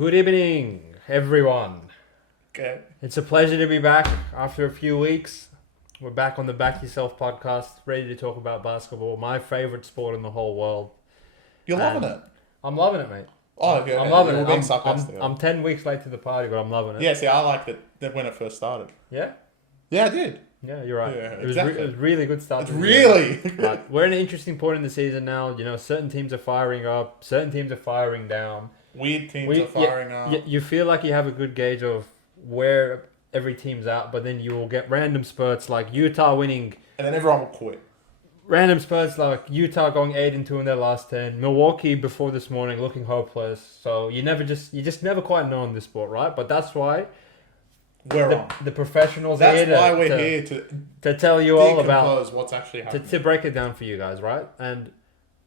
Good evening, everyone. Okay. It's a pleasure to be back after a few weeks. We're back on the Back Yourself podcast, ready to talk about basketball, my favorite sport in the whole world. You're And loving it. I'm loving it, mate. Oh, okay. I'm loving You were it. being I'm, sarcastic. I'm 10 weeks late to the party, but I'm loving it. Yeah, see, I liked it when it first started. Yeah? Yeah, I did. Yeah, you're right. Yeah, It was exactly. it was really good start. It's to the year. really... But we're in an interesting point in the season now. You know, certain teams are firing up, certain teams are firing down. Weird teams are firing up. You feel like you have a good gauge of where every team's at, but then you will get random spurts like Utah winning. And then everyone will quit. Random spurts like Utah going 8-2 in their last 10. Milwaukee before this morning looking hopeless. So you just never quite know in this sport, right? But that's why the professionals are here That's why we're here to tell you all about decompose what's actually happening. to break it down for you guys, right? And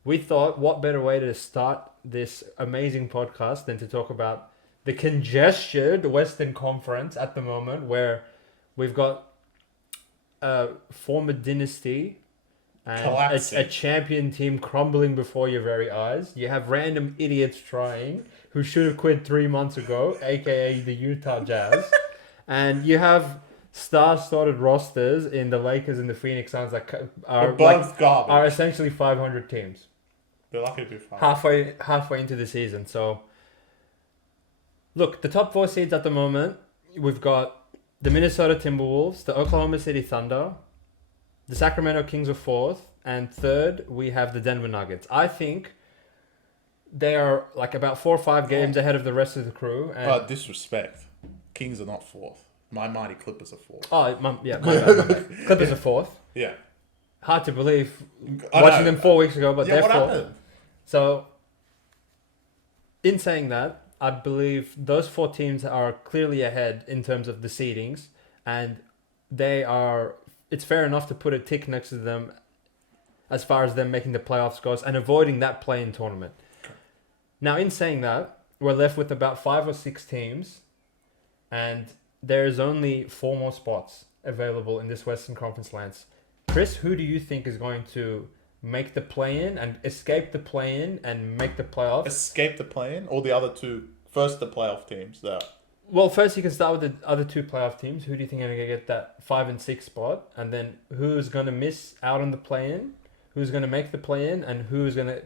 we thought, what better way to start this amazing podcast than to talk about the congested Western Conference at the moment, where we've got a former dynasty and a champion team crumbling before your very eyes. You have random idiots trying who should have quit 3 months ago, aka the Utah Jazz. And you have star-studded rosters in the Lakers and the Phoenix Suns that are essentially 500 teams. They're lucky to be fine. Halfway into the season. So, look, the top 4 seeds at the moment, we've got the Minnesota Timberwolves, the Oklahoma City Thunder, the Sacramento Kings are 4th, and 3rd, we have the Denver Nuggets. I think they are like about 4 or 5 games ahead of the rest of the crew. And disrespect. Kings are not 4th. My mighty Clippers are 4th. my bad. Clippers are 4th. Yeah. Hard to believe watching them 4 weeks ago, but they're 4th. Happened? So, in saying that, I believe those 4 teams are clearly ahead in terms of the seedings, and it's fair enough to put a tick next to them as far as them making the playoffs goes and avoiding that play-in tournament. Now, in saying that, we're left with about 5 or 6 teams, and there's only 4 more spots available in this Western Conference lands. Chris, who do you think is going to make the play-in and escape the play-in and make the playoffs? Escape the play-in, or the other two, first the playoff teams that... Well, first you can start with the other 2 playoff teams. Who do you think are going to get that 5 and 6 spot? And then who's going to miss out on the play-in? Who's going to make the play-in? And who's going to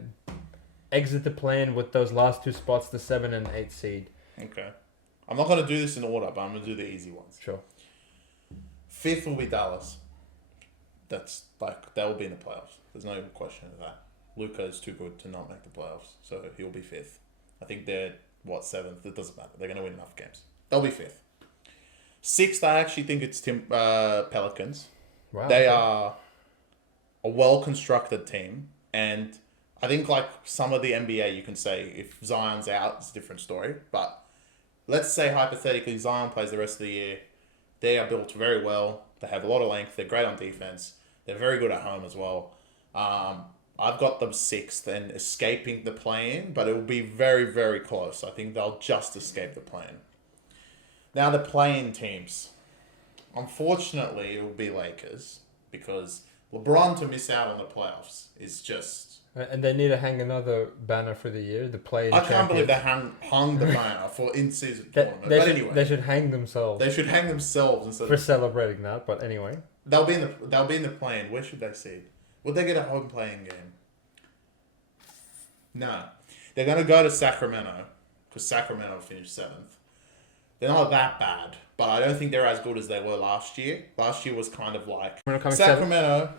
exit the play-in with those last 2 spots, the 7 and 8 seed? Okay. I'm not going to do this in order, but I'm going to do the easy ones. Sure. 5th will be Dallas. That will be in the playoffs. There's no question of that. Luka is too good to not make the playoffs, so he'll be 5th. I think they're, 7th? It doesn't matter. They're going to win enough games. They'll be 5th. 6th, I actually think it's Pelicans. Wow. They are a well-constructed team, and I think like some of the NBA, you can say if Zion's out, it's a different story, but let's say hypothetically Zion plays the rest of the year. They are built very well. They have a lot of length. They're great on defense. They're very good at home as well. I've got them 6th and escaping the play-in, but it will be very, very close. I think they'll just escape the play-in. Now the play-in teams. Unfortunately, it will be Lakers because LeBron to miss out on the playoffs is just... And they need to hang another banner for the year, the play-in I can't believe champions. they hung the banner for in-season tournament. Anyway, they should hang themselves. They should hang themselves instead for of... celebrating that. But anyway, They'll be in the play-in. Where should they seed? Would they get a home playing game? No. They're going to go to Sacramento because Sacramento finished 7th. They're not that bad, but I don't think they're as good as they were last year. Last year was kind of like... Sacramento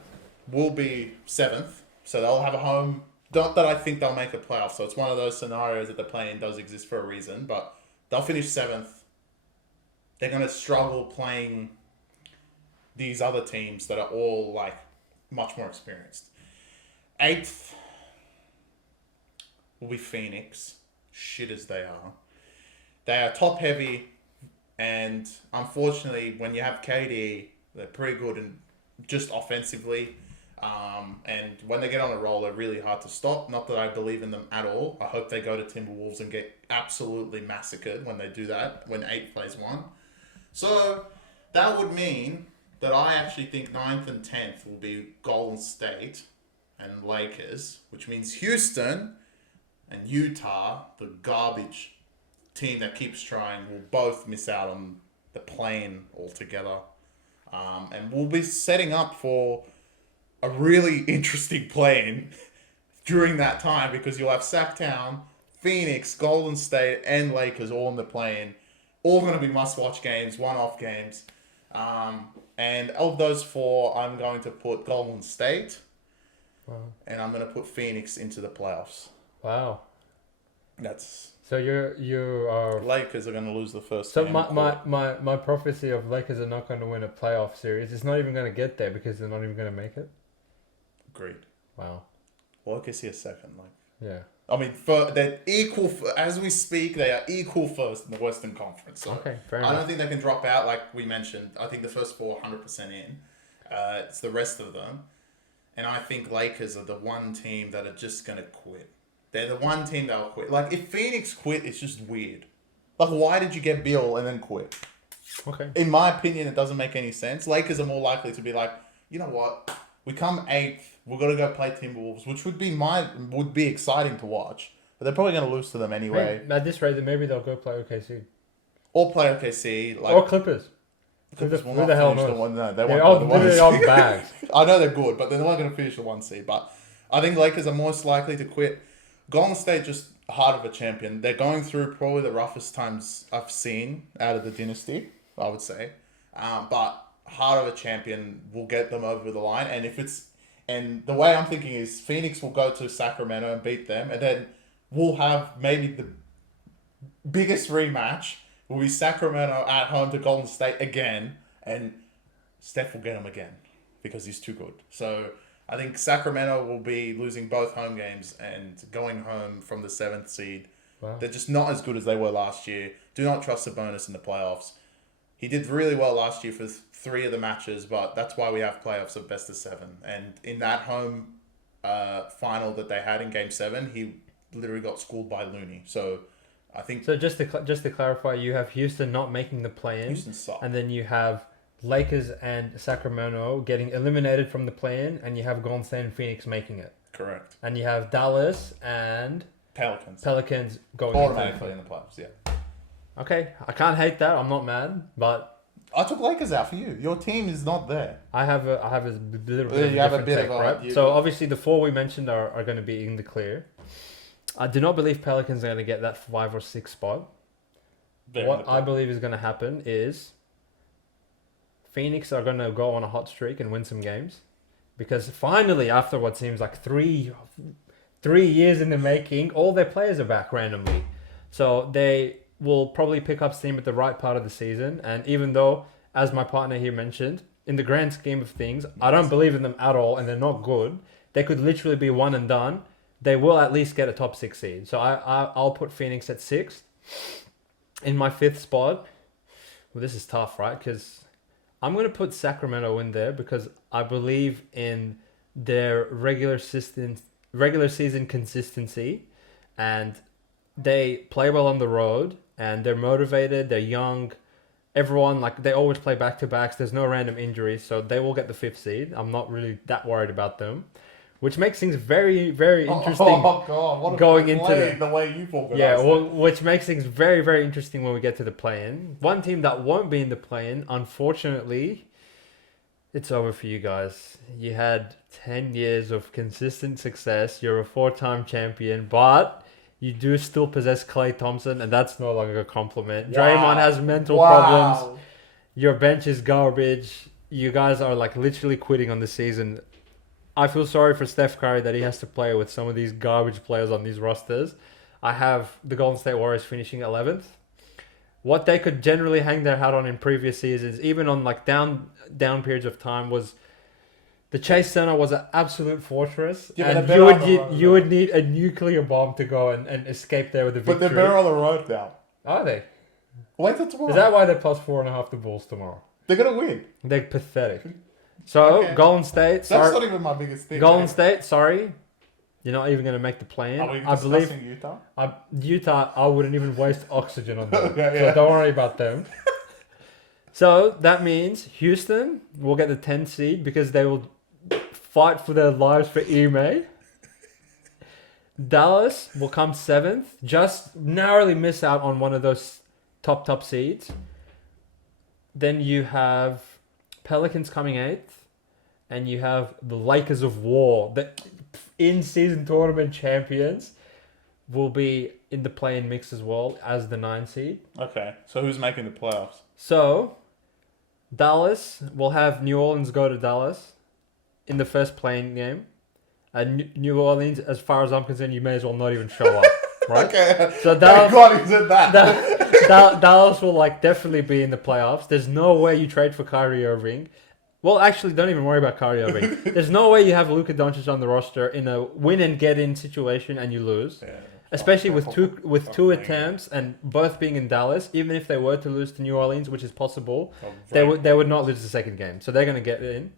will be 7th, so they'll have a home... Not that I think they'll make a playoff, so it's one of those scenarios that the play-in does exist for a reason, but they'll finish 7th. They're going to struggle playing these other teams that are all like much more experienced. 8th will be Phoenix, shit as they are. They are top heavy, and unfortunately, when you have KD, they're pretty good and just offensively. And when they get on a roll, they're really hard to stop. Not that I believe in them at all. I hope they go to Timberwolves and get absolutely massacred when they do that, when 8 plays 1. So that would mean that I actually think 9th and 10th will be Golden State and Lakers, which means Houston and Utah, the garbage team that keeps trying will both miss out on the play-in altogether. And we'll be setting up for a really interesting play-in during that time because you'll have Sacktown, Phoenix, Golden State, and Lakers all in the play-in. All going to be must-watch games, one-off games. And of those four, I'm going to put Golden State. Wow. And I'm going to put Phoenix into the playoffs. Wow. That's... So you are... Lakers are going to lose the first So game. my prophecy of Lakers are not going to win a playoff series, it's not even going to get there because they're not even going to make it? Agreed. Wow. Well, OKC is second. Yeah. I mean, they're equal. As we speak, they are equal first in the Western Conference. So Okay, fair I enough. don't think they can drop out like we mentioned. I think the first four are 100% in. It's the rest of them. And I think Lakers are the one team that are just going to quit. They're the one team that will quit. Like, if Phoenix quit, it's just weird. Like, why did you get Bill and then quit? Okay. In my opinion, it doesn't make any sense. Lakers are more likely to be like, you know what? We come 8th. We're going to go play Timberwolves, which would be exciting to watch. But they're probably going to lose to them anyway. At this rate, then maybe they'll go play OKC. Or play OKC. Or Clippers. Clippers Who the hell finish knows? the one. No, they They're won't all play the literally one on seed. bags. I know they're good, but they're not going to finish the 1 seed. But I think Lakers are most likely to quit. Golden State just heart of a champion. They're going through probably the roughest times I've seen out of the dynasty, I would say. But heart of a champion will get them over the line. And the way I'm thinking is Phoenix will go to Sacramento and beat them. And then we'll have maybe the biggest rematch will be Sacramento at home to Golden State again. And Steph will get them again because he's too good. So I think Sacramento will be losing both home games and going home from the 7th seed. Wow. They're just not as good as they were last year. Do not trust Sabonis in the playoffs. He did really well last year for 3 of the matches, but that's why we have playoffs of best of 7. And in that home final that they had in Game 7, he literally got schooled by Looney. So I think... So just to clarify, you have Houston not making the play-in. Houston sucks. And then you have Lakers and Sacramento getting eliminated from the play-in, and you have Golden State and Phoenix making it. Correct. And you have Dallas and Pelicans going automatically in the playoffs, yeah. Okay, I can't hate that. I'm not mad, but I took Lakers out for you. Your team is not there. I have a little bit of a You have a different bit take, of a- right? you- So obviously the 4 we mentioned are going to be in the clear. I do not believe Pelicans are going to get that 5 or 6 spot. What I believe is going to happen is Phoenix are going to go on a hot streak and win some games. Because finally, after what seems like 3 years in the making, all their players are back randomly. So they will probably pick up steam at the right part of the season. And even though, as my partner here mentioned, in the grand scheme of things, I don't believe in them at all and they're not good. They could literally be one and done. They will at least get a top 6 seed. So I'll put Phoenix at 6th. In my 5th spot, well, this is tough, right? Because I'm going to put Sacramento in there because I believe in their regular season consistency, and they play well on the road, and they're motivated, they're young. Everyone, they always play back-to-backs. There's no random injuries, so they will get the 5th seed. I'm not really that worried about them, which makes things very, very interesting. Oh God! What going a into play, the way you organized Yeah, well, it. which makes things very, very interesting when we get to the play-in. One team that won't be in the play-in, unfortunately, it's over for you guys. You had 10 years of consistent success. You're a 4-time champion, but you do still possess Klay Thompson, and that's no longer a compliment. Wow. Draymond has mental problems. Your bench is garbage. You guys are literally quitting on the season. I feel sorry for Steph Curry that he has to play with some of these garbage players on these rosters. I have the Golden State Warriors finishing 11th. What they could generally hang their hat on in previous seasons, even on down periods of time, was the Chase Center was an absolute fortress. Yeah, and you would need a nuclear bomb to go and escape there with a victory. But they're better on the road now. Are they? Wait till tomorrow. Is that why they're plus 4.5 to Bulls tomorrow? They're gonna win. They're pathetic. So, Okay. Golden State, sorry. That's not even my biggest thing. Golden State, sorry. You're not even going to make the play-in. Are we I believe discussing Utah? Utah, I wouldn't even waste oxygen on them. Okay, So yeah. don't worry about them. So that means Houston will get the 10th seed because they will fight for their lives for Ime. Dallas will come 7th, just narrowly miss out on one of those top seeds. Then you have Pelicans coming 8th, and you have the Lakers of War, the in-season tournament champions, will be in the play-in mix as well as the 9 seed. Okay, so who's making the playoffs? So, Dallas will have New Orleans go to Dallas in the first play-in game. And New Orleans, as far as I'm concerned, you may as well not even show up, right? Okay, So thank God he said that. Dallas will definitely be in the playoffs. There's no way you trade for Kyrie Irving. Well, actually, don't even worry about Kyrie Irving. There's no way you have Luka Doncic on the roster in a win and get in situation and you lose. Yeah. Especially with two attempts and both being in Dallas. Even if they were to lose to New Orleans, which is possible, they would not lose the second game. So they're going to get in.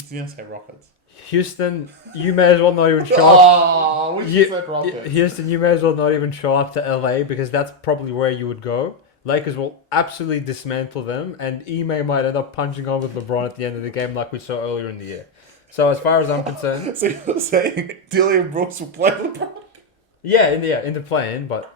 He's gonna say Rockets. Houston, you may as well not even show up. Oh, we said Rockets. Houston, you may as well not even show up to LA because that's probably where you would go. Lakers will absolutely dismantle them, and Ime might end up punching on with LeBron at the end of the game like we saw earlier in the year. So as far as I'm concerned... So you're saying Dillian Brooks will play LeBron? Yeah, in the play-in, but...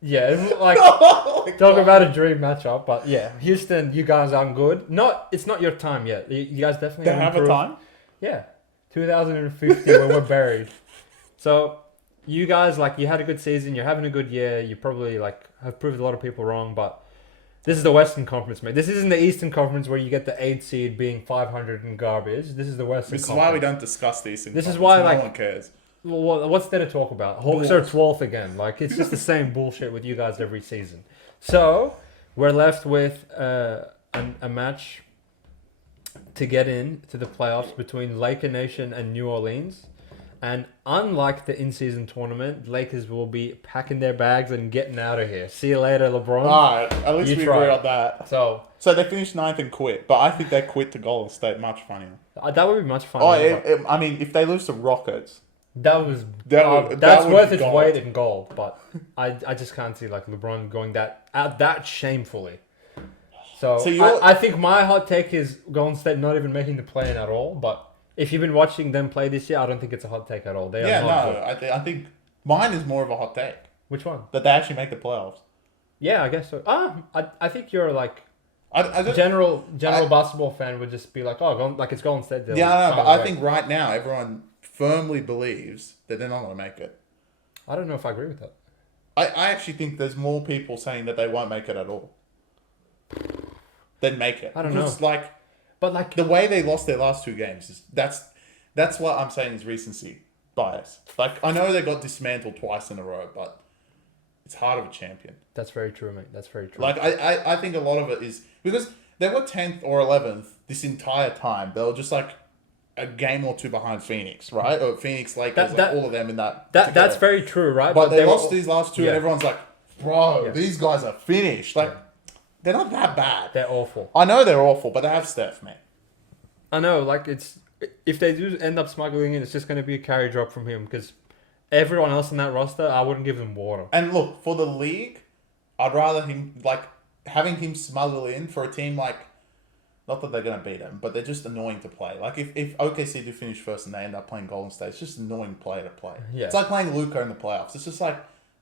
Yeah, like... Oh talk about a dream matchup, but yeah. Houston, you guys aren't good. It's not your time yet. You guys definitely They have a time? Yeah, 2050 when we're buried. So you guys, you had a good season. You're having a good year. You probably have proved a lot of people wrong. But this is the Western Conference, mate. This isn't the Eastern Conference where you get the 8th seed being 500 and garbage. This is the Western. This is why we don't discuss the Eastern This Conference. is why no one cares. Well, what's there to talk about? Hawks are 12th again. It's just the same bullshit with you guys every season. So we're left with a match to get in to the playoffs between Laker Nation and New Orleans. And unlike the in-season tournament, Lakers will be packing their bags and getting out of here. See you later, LeBron. Alright, at least we agree on that. So they finished 9th and quit, but I think they quit to Golden State. Much funnier. that would be much funnier. I mean, if they lose to Rockets, that's worth its weight in gold. But I just can't see LeBron going that shamefully. So I think my hot take is Golden State not even making the play-in at all. But if you've been watching them play this year, I don't think it's a hot take at all. I think mine is more of a hot take. Which one? That they actually make the playoffs. Yeah, I guess so. I think you're I general basketball fan would just be it's Golden State. Yeah, but I think right now everyone firmly believes that they're not going to make it. I don't know if I agree with that. I actually think there's more people saying that they won't make it at all than make it. I don't know. But the way they lost their last 2 games that's what I'm saying is recency bias. I know they got dismantled twice in a row, but it's hard of a champion. That's very true, mate. That's very true. I think a lot of it is because they were 10th or 11th this entire time. They were just a game or 2 behind Phoenix, right? Or Phoenix, Lakers, all of them in that. That's very true, right? But they lost these last 2, and everyone's bro, these guys are finished. They're not that bad. They're awful. I know they're awful, but they have Steph, man. I know, if they do end up smuggling in, it's just going to be a carry drop from him because everyone else in that roster, I wouldn't give them water. And look, for the league, I'd rather him, having him smuggle in for a team not that they're going to beat them, but they're just annoying to play. If OKC do finish first and they end up playing Golden State, it's just an annoying player to play. Yeah. It's like playing Luka in the playoffs. It's just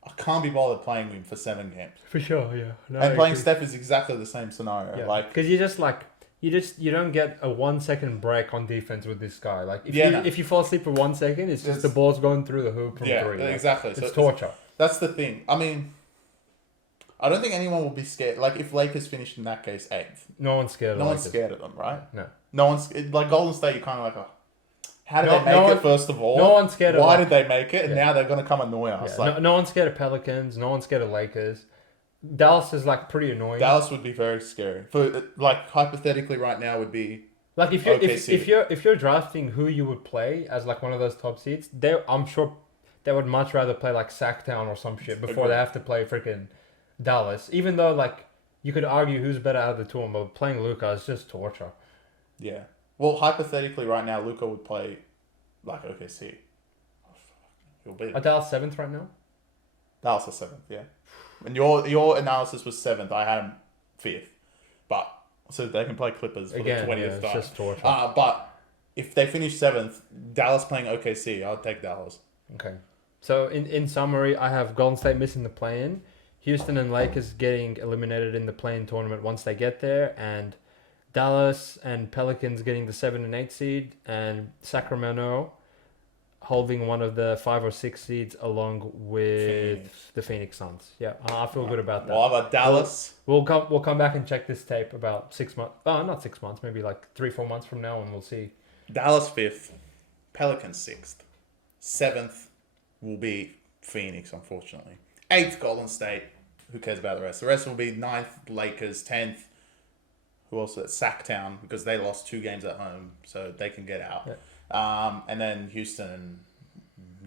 I can't be bothered playing him for 7 games. For sure, yeah. No, and playing Steph is exactly the same scenario. Yeah. Because you don't get a 1 second break on defense with this guy. If you fall asleep for 1 second, it's just the ball's going through the hoop from 3. Exactly. It's torture. That's the thing. I mean, I don't think anyone will be scared. If Lakers finished in that case 8th. No one's scared of No one's scared of them, right? No. No one's... Golden State, you're kind of how did they make it, first of all? No one's scared of Why did they make it? And now they're going to come annoy us. No one's scared of Pelicans. No one's scared of Lakers. Dallas is pretty annoying. Dallas would be very scary. For hypothetically right now would be if you're drafting who you would play as one of those top seeds, I'm sure they would much rather play Sacktown or some shit before they have to play freaking Dallas. Even though you could argue who's better out of the 2 of them, but playing Luka is just torture. Yeah. Well, hypothetically right now, Luka would play OKC. He'll beat them. Are Dallas 7th right now? Dallas is 7th, yeah. And your analysis was 7th. I had him 5th. But so they can play Clippers for the 20th time. It's just torture. But if they finish 7th, Dallas playing OKC, I'll take Dallas. Okay. So in summary, I have Golden State missing the play-in, Houston and Lakers getting eliminated in the play-in tournament once they get there, and Dallas and Pelicans getting the 7 and 8 seed, and Sacramento holding one of the 5 or 6 seeds along with the Phoenix Suns. Yeah, I feel good about that. Well, how about Dallas? We'll come back and check this tape about 6 months. Not 6 months, maybe like 3-4 months from now, and we'll see. Dallas 5th, Pelicans 6th, 7th will be Phoenix, unfortunately. 8th, Golden State. Who cares about the rest? The rest will be 9th, Lakers, 10th. Who else? Sacktown, because they lost 2 games at home, so they can get out. Yeah. And then Houston and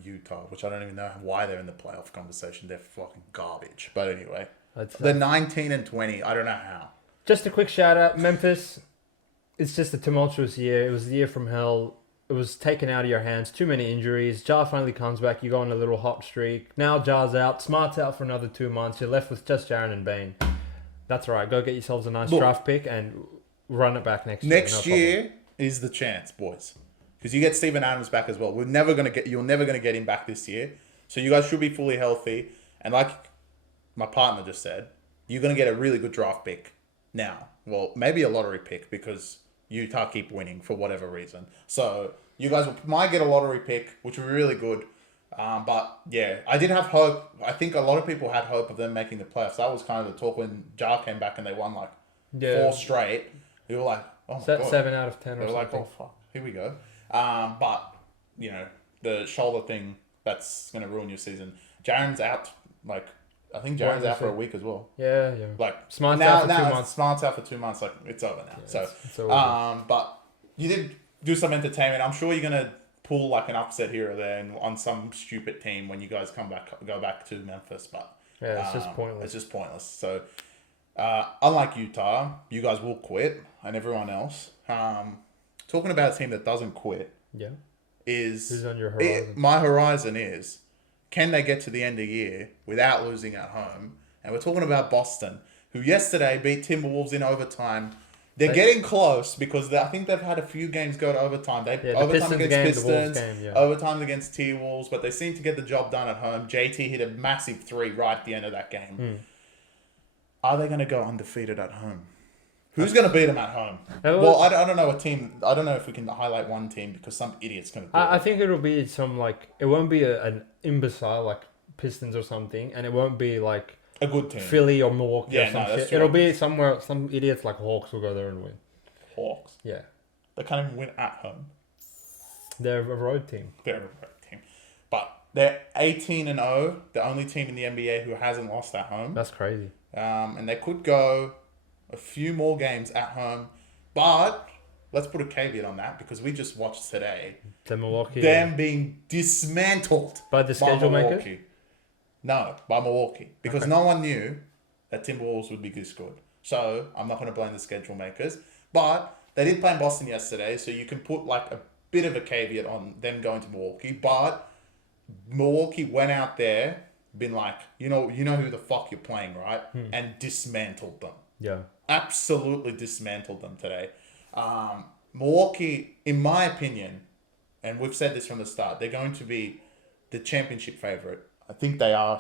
Utah, which I don't even know why they're in the playoff conversation. They're fucking garbage. But anyway, the 19 and 20, I don't know how. Just a quick shout out, Memphis. It's just a tumultuous year. It was the year from hell. It was taken out of your hands. Too many injuries. Jar finally comes back. You go on a little hot streak. Now Jar's out. Smart's out for another 2 months. You're left with just Jaren and Bane. That's all right. Go get yourselves a nice draft pick and run it back next year. Next year is the chance, boys. Because you get Steven Adams back as well. You're never gonna get him back this year. So you guys should be fully healthy. And like my partner just said, you're gonna get a really good draft pick now. Well, maybe a lottery pick because Utah keep winning for whatever reason. So you guys might get a lottery pick, which would be really good. But yeah, I did have hope. I think a lot of people had hope of them making the playoffs. That was kind of the talk when Jar came back and they won like 4 straight. They were like, oh my God. 7 out of 10 they or were like, something. oh fuck, here we go. But you know, the shoulder thing, that's gonna ruin your season. Jaren's out. Like I think Jaren's out for a week as well. Yeah. Like Smart's out for 2 months. Smart's out for 2 months. Like it's over now. Yeah, it's over. But you did do some entertainment. I'm sure you're gonna pull like an upset here or there and on some stupid team when you guys go back to Memphis. But yeah, it's just pointless. It's just pointless. So unlike Utah, you guys will quit, and everyone else. Talking about a team that doesn't quit. Yeah. Who's on your horizon? My horizon is, can they get to the end of the year without losing at home? And we're talking about Boston, who yesterday beat Timberwolves in overtime. They're getting close because I think they've had a few games go to overtime. Overtime against Pistons, overtime against T-Wolves, but they seem to get the job done at home. JT hit a massive 3 right at the end of that game. Are they going to go undefeated at home? Who's going to beat them at home? Well, I don't know a team. I don't know if we can highlight one team because some idiot's going to do it. I think it'll be some like, it won't be an imbecile like Pistons or something, and it won't be like a good team. Philly or Milwaukee or some shit. True. It'll be somewhere, some idiots like Hawks will go there and win. Hawks? Yeah. They can't even win at home. They're a road team. But they're 18-0, the only team in the NBA who hasn't lost at home. That's crazy. And they could go a few more games at home. But let's put a caveat on that because we just watched today them being dismantled by the schedule makers. No, by Milwaukee. Because no one knew that Timberwolves would be this good. So I'm not going to blame the schedule makers. But they did play in Boston yesterday, so you can put like a bit of a caveat on them going to Milwaukee. But Milwaukee went out there, been like, you know who the fuck you're playing, right? And dismantled them. Yeah. Absolutely dismantled them today. Milwaukee, in my opinion, and we've said this from the start, they're going to be the championship favorite. I think they are.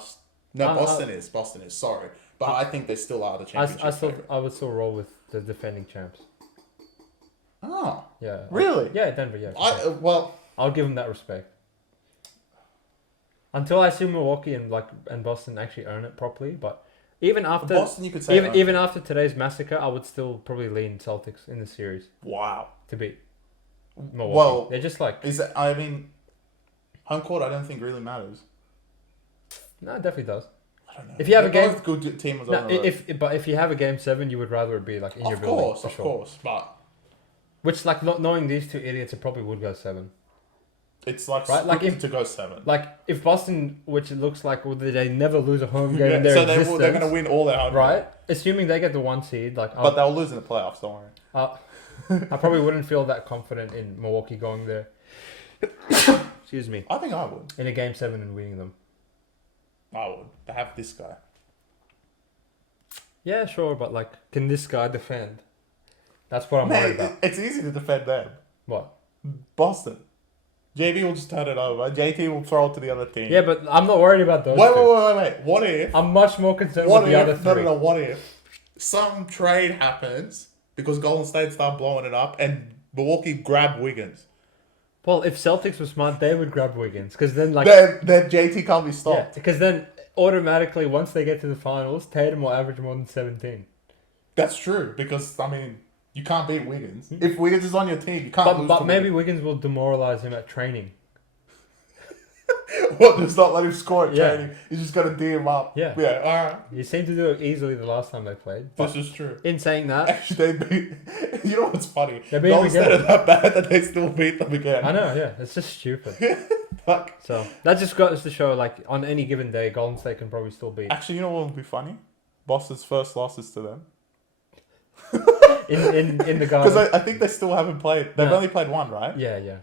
No, Boston is. Boston is. Sorry. But I think they still are the championship favorite. I would still roll with the defending champs. Oh. Yeah. Really? Yeah, Denver, yeah. I'll give them that respect. Until I see Milwaukee and Boston actually earn it properly, but even after Boston, you could say even after today's massacre, I would still probably lean Celtics in the series. Wow. To beat Milwaukee. Well, they're just like home court I don't think really matters. No, it definitely does. I don't know. If you have a game, good teams. If you have a game 7, you would rather it be like in your building. Of course, but which like not knowing these two idiots, it probably would go 7. It's like right, like to go 7. Like if Boston, which it looks like they never lose a home game in their so existence, they're going to win all their home right? games. Assuming they get the 1 seed, but they'll lose in the playoffs. Don't worry. I probably wouldn't feel that confident in Milwaukee going there. Excuse me. I think I would in a game 7 and winning them. I would. They have this guy. Yeah, sure, but can this guy defend? That's what I'm worried about. It's easy to defend them. What? Boston. JB will just turn it over. JT will throw it to the other team. Yeah, but I'm not worried about those Wait, two. wait. What if? I'm much more concerned with the other three. No. What if some trade happens because Golden State start blowing it up and Milwaukee grab Wiggins? Well, if Celtics were smart, they would grab Wiggins because then Then JT can't be yeah, stopped. because then automatically once they get to the finals, Tatum will average more than 17. That's true because I mean you can't beat Wiggins. If Wiggins is on your team, you can't lose. But maybe Wiggins will demoralize him at training. What? Just not let him score at Yeah. training. You just got to D him up. Yeah. Yeah. All right. He seemed to do it easily the last time they played. But This is true. in saying that, Actually, they beat. You know what's funny? They beat Golden them State are again. that bad that they still beat them again. I know, yeah, it's just stupid. Fuck. So that just goes to show, like, on any given day, Golden State can probably still beat Actually, you know what would be funny? Boston's first losses to them. in the Because garden. I think they still haven't played. They've No. only played one, right? Yeah, yeah.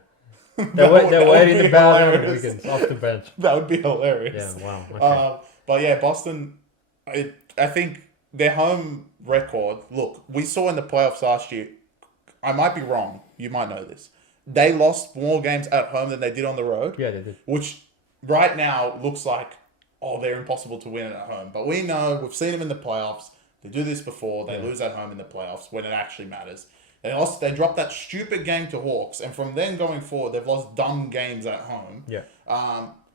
That They're would waiting be to bow down hilarious. Wiggins off the bench. That would be hilarious. Yeah, wow. Okay. But yeah, Boston. I think their home record. Look, we saw in the playoffs last year. I might be wrong. You might know this. They lost more games at home than they did on the road. Yeah, they did. Which right now looks like, oh, they're impossible to win at home. But we know, we've seen them in the playoffs. They do this before. They lose at home in the playoffs when it actually matters. They dropped that stupid game to Hawks. And from then going forward, they've lost dumb games at home. Yeah.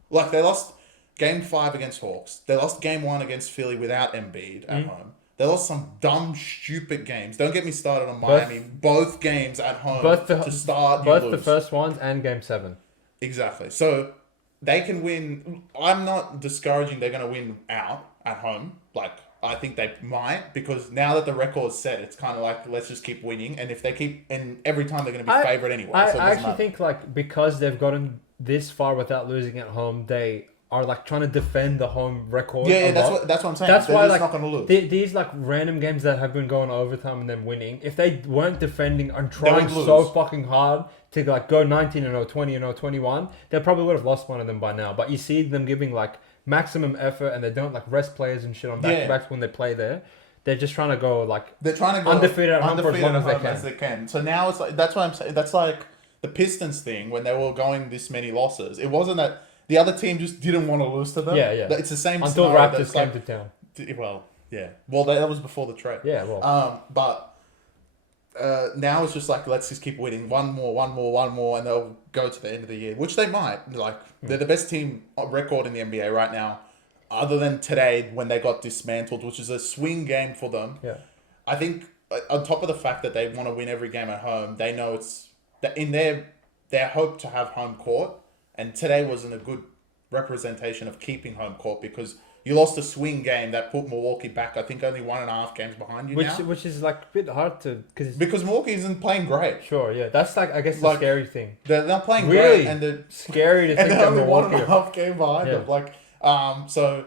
Like they lost game 5 against Hawks. They lost game 1 against Philly without Embiid at home. They lost some dumb, stupid games. Don't get me started on Miami. Both games at home to start. Both the first ones and Game 7. Exactly. So they can win. I'm not discouraging they're going to win out at home. Like, I think they might, because now that the record's set, it's kind of like, let's just keep winning. And if they keep, and every time they're going to be favourite anyway. I so it doesn't actually matter. think, like, because they've gotten this far without losing at home, they are, like, trying to defend the home record. Yeah, a that's lot. what I'm saying. That's they're why, just like, not going to lose. these, like, random games that have been going overtime and then winning, if they weren't defending and They trying would so lose. fucking hard to, like, go 19-0, 20-0, 21, they probably would have lost one of them by now. But you see them giving, like, maximum effort, and they don't, like, rest players and shit on back-to-backs when they play there. They're just trying to go, like, They're trying to go undefeated at home for as long at home as they can. So now it's like, that's what I'm saying. That's like the Pistons thing when they were going this many losses. It wasn't that the other team just didn't want to lose to them. Yeah, yeah. It's the same Until scenario Raptors that's came like, to town. well, yeah. Well, that was before the trade. Yeah, well. But now it's just like, let's just keep winning. One more, and they'll go to the end of the year, which they might. Like, they're the best team on record in the NBA right now, other than today when they got dismantled, which is a swing game for them. Yeah. I think on top of the fact that they want to win every game at home, they know it's that in their hope to have home court, and today wasn't a good representation of keeping home court because you lost a swing game that put Milwaukee back, I think, only 1.5 games behind you now. Which is, like, a bit hard to... Because Milwaukee isn't playing great. Sure, yeah. That's, like, I guess the Like, scary thing. They're not playing Really great, and they're scary to think and they're that only Milwaukee... 1.5 game behind Yeah. them. Like, so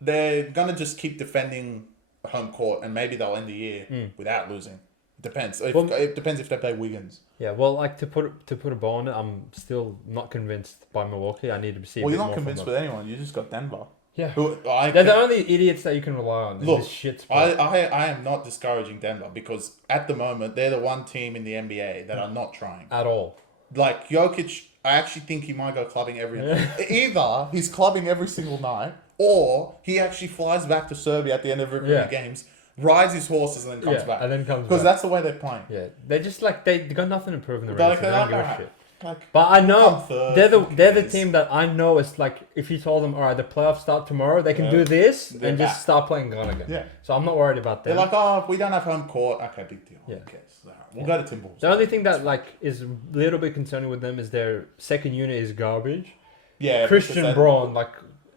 they're gonna just keep defending home court, and maybe they'll end the year without losing. Depends. It depends if they play Wiggins. Yeah, well, like, to put a bow on it, I'm still not convinced by Milwaukee. I need to see. Well, a you're bit not more convinced from with anyone. You just got Denver. Yeah, Who they're the only idiots that you can rely on in Look, this shit sport. I am not discouraging Denver because at the moment they're the one team in the NBA that are not trying. At all. Like Jokic, I actually think he might go clubbing either he's clubbing every single night, or he actually flies back to Serbia at the end of every games, rides his horses, and then comes back. And then comes because back. that's the way they're playing. Yeah, they're just like they got nothing to prove in the They're race. like, They don't give a alright. shit. Like, But I know come third, they're who the cares? team that I know is like, if you told them, all right, the playoffs start tomorrow, they can do this They're and back. just start playing gun again. Yeah. So I'm not worried about They're that. like, oh, we don't have home court. Okay, big deal. Yeah. Who cares? Alright, we'll go to Timberwolves. The only thing that like is a little bit concerning with them is their second unit is garbage. Yeah, Christian Braun, like,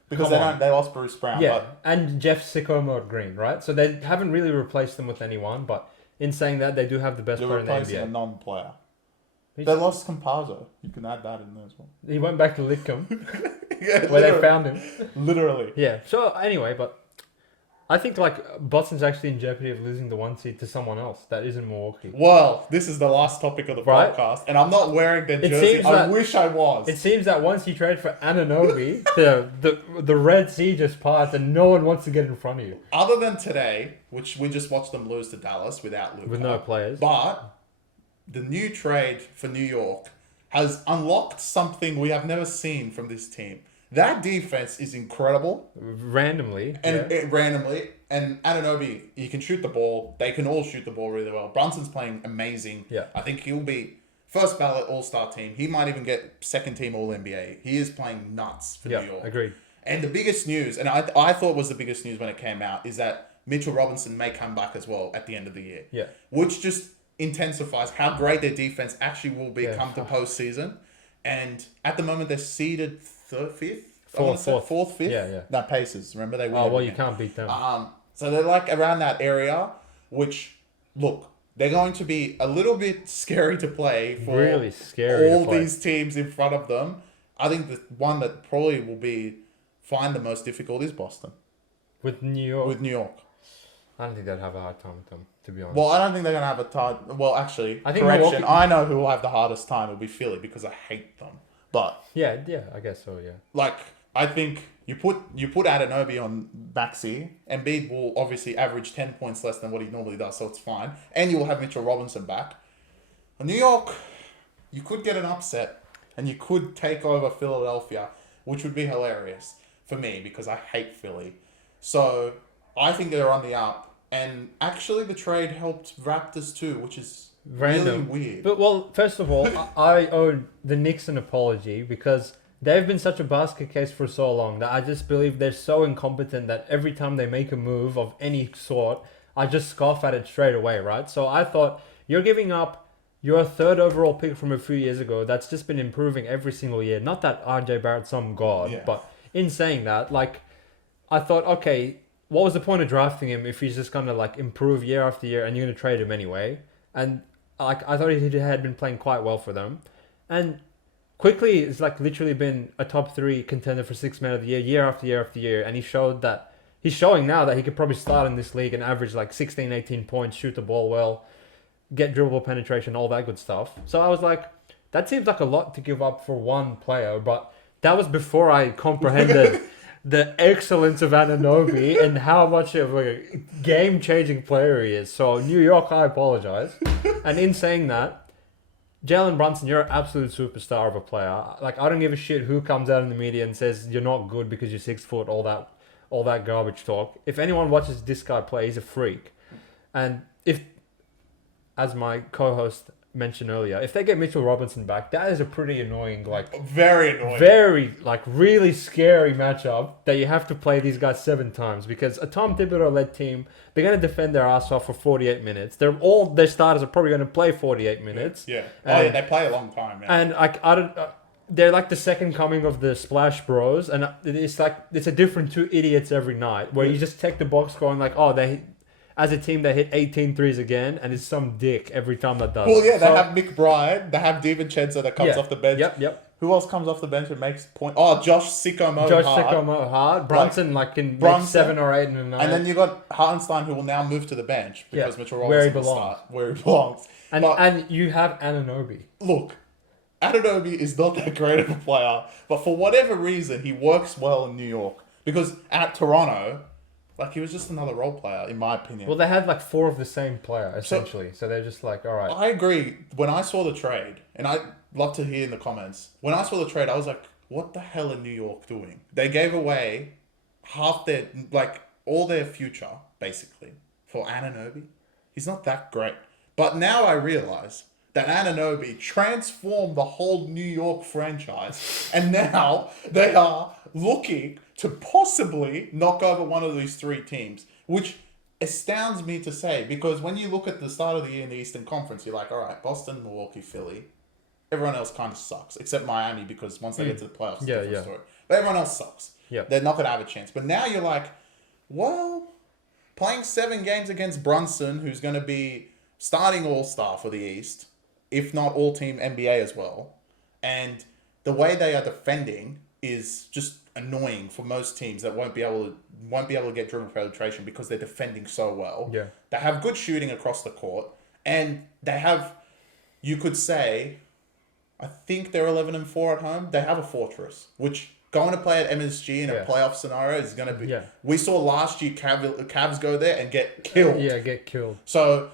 because come on. they lost Bruce Brown. Yeah, But and Jeff Sycamore Green, right? So they haven't really replaced them with anyone, but in saying that, they do have the best they're player in the replacing a NBA. non-player. He's- They lost Campazzo. You can add that in there as well. He went back to Lidcombe, Yeah, where they found him. Literally. Yeah. So anyway, but I think like Boston's actually in jeopardy of losing the 1 seed to someone else that isn't Milwaukee. Well, this is the last topic of the Right. podcast, and I'm not wearing the It jersey. seems I that- wish I was. It seems that once you trade for Anunoby, the Red Sea just parts, and no one wants to get in front of you Other than today, which we just watched them lose to Dallas without Luka. with no players. But the new trade for New York has unlocked something we have never seen from this team. That defense is incredible. Randomly. And yeah. randomly. And Anunoby, he can shoot the ball. They can all shoot the ball really well. Brunson's playing amazing. Yeah. I think he'll be first ballot All-Star team. He might even get second team All-NBA. He is playing nuts for New York. Agreed. And the biggest news, and I thought was the biggest news when it came out, is that Mitchell Robinson may come back as well at the end of the year. Yeah. Which just intensifies how great their defense actually will be come to postseason. And at the moment, they're seeded fifth? Fourth, fifth? Yeah. That Pacers. Remember, they win. Oh, well, you can't beat them. So they're like around that area, which, look, they're going to be a little bit scary to play for really scary all these teams in front of them. I think the one that probably will find the most difficult is Boston. With New York? With New York. I don't think they'd have a hard time with them, to be honest. Well, I don't think they're going to have a time. Well, actually, I think correction. I know who will have the hardest time. It'll be Philly because I hate them. But yeah, I guess so, yeah. like, I think you put Anunoby on Maxey, Embiid will obviously average 10 points less than what he normally does, so it's fine. And you will have Mitchell Robinson back. New York, you could get an upset, and you could take over Philadelphia, which would be hilarious for me because I hate Philly. So I think they're on the up. And actually, the trade helped Raptors too, which is Random. really weird. But, well, first of all, I owe the Knicks an apology because they've been such a basket case for so long that I just believe they're so incompetent that every time they make a move of any sort, I just scoff at it straight away, right? So I thought, you're giving up your third overall pick from a few years ago that's just been improving every single year. Not that RJ Barrett's some god, but in saying that, like, I thought, okay, what was the point of drafting him if he's just going to, like, improve year after year and you're going to trade him anyway? And, like, I thought he had been playing quite well for them. And quickly, it's, like, literally been a top 3 contender for Sixth Man of the year after year after year. And he's showing now that he could probably start in this league and average, like, 16, 18 points, shoot the ball well, get dribble penetration, all that good stuff. So I was like, that seems like a lot to give up for one player. But that was before I comprehended the excellence of Anunoby and how much of a game-changing player he is. So, New York, I apologize. And in saying that, Jalen Brunson, you're an absolute superstar of a player. Like, I don't give a shit who comes out in the media and says you're not good because you're 6 foot, all that garbage talk. If anyone watches this guy play, he's a freak. And if, as my co-host mentioned earlier, if they get Mitchell Robinson back, that is a pretty annoying, like, very, like, really scary matchup that you have to play these guys 7 times because a Tom Thibodeau-led team, they're going to defend their ass off for 48 minutes. All their starters are probably going to play 48 minutes. Yeah. They play a long time, man. And they're like the second coming of the Splash Bros, and it's like it's a different 2 idiots every night where you just check the box going like, oh, as a team, they hit 18 threes again, and it's some dick every time that does. Well, yeah, they have McBride, they have DiVincenzo that comes off the bench. Yep. Who else comes off the bench and makes point? Oh, Josh Sicko Hard. Brunson, can make 7 or 8 in a night. And then you got Hartenstein, who will now move to the bench because Mitchell Robinson will start where he belongs. And you have Anunoby. Look, Anunoby is not that great of a player, but for whatever reason, he works well in New York. Because at Toronto, like, he was just another role player, in my opinion. Well, they had, like, 4 of the same player, essentially. So they're just like, all right. I agree. When I saw the trade, and I'd love to hear in the comments, when I saw the trade, I was like, what the hell are New York doing? They gave away half their, like, all their future, basically, for Anunoby. He's not that great. But now I realize that Anunoby transformed the whole New York franchise. And now they are looking to possibly knock over one of these 3 teams, which astounds me to say, because when you look at the start of the year in the Eastern Conference, you're like, all right, Boston, Milwaukee, Philly. Everyone else kind of sucks, except Miami, because once they get to the playoffs, it's a different story. But everyone else sucks. Yeah. They're not going to have a chance. But now you're like, well, playing 7 games against Brunson, who's going to be starting All-Star for the East, if not all-team NBA as well, and the way they are defending is just annoying for most teams that won't be able to get dribble penetration because they're defending so well. Yeah. They have good shooting across the court, and they have, you could say, I think they're 11-4 at home. They have a fortress, which going to play at MSG in a playoff scenario is going to be. Yeah. We saw last year Cavs go there and get killed. Get killed. So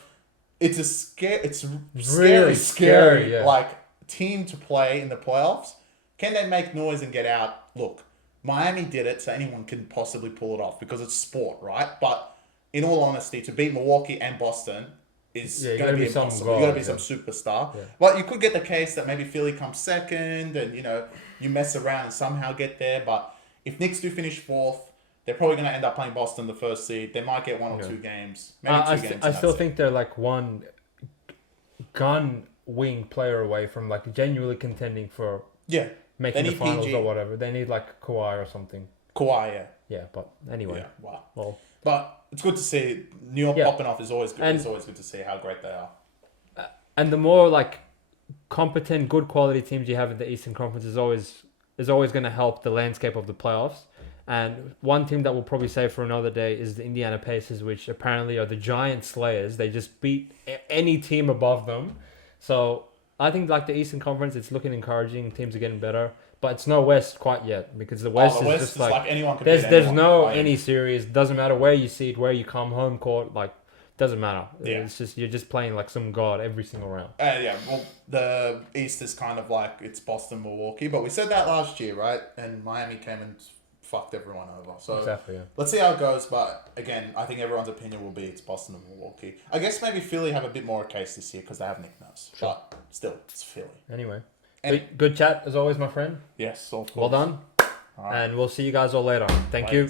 it's a scare. It's really scary. Yeah. Like, team to play in the playoffs. Can they make noise and get out? Look, Miami did it, so anyone can possibly pull it off because it's sport, right? But in all honesty, to beat Milwaukee and Boston is going to be impossible. You got to be some superstar. Yeah. But you could get the case that maybe Philly comes second, and you mess around and somehow get there. But if Knicks do finish fourth, they're probably going to end up playing Boston the first seed. They might get one or two games, maybe two games. I still think they're like one gun wing player away from like genuinely contending for making the finals or whatever. They need like Kawhi or something. Kawhi, yeah. Yeah, but anyway. Yeah, wow. Well, but it's good to see New York popping off is always good. It's always good to see how great they are. And the more like competent, good quality teams you have in the Eastern Conference is always going to help the landscape of the playoffs. And one team that we'll probably save for another day is the Indiana Pacers, which apparently are the giant slayers. They just beat any team above them. So I think like the Eastern Conference, it's looking encouraging. Teams are getting better, but it's no West quite yet because the West is just like anyone can there's no any series. Doesn't matter where you seed, where you come, home court, like doesn't matter. Yeah. It's just you're just playing like some god every single round. Well, the East is kind of like it's Boston, Milwaukee, but we said that last year, right? And Miami came and fucked everyone over. So exactly, yeah. Let's see how it goes. But again, I think everyone's opinion will be it's Boston and Milwaukee. I guess maybe Philly have a bit more a case this year because they have Nick Nurse. Sure. But still, it's Philly. Anyway, good chat as always, my friend. Yes, of course. Well done. All right. And we'll see you guys all later. Thank you.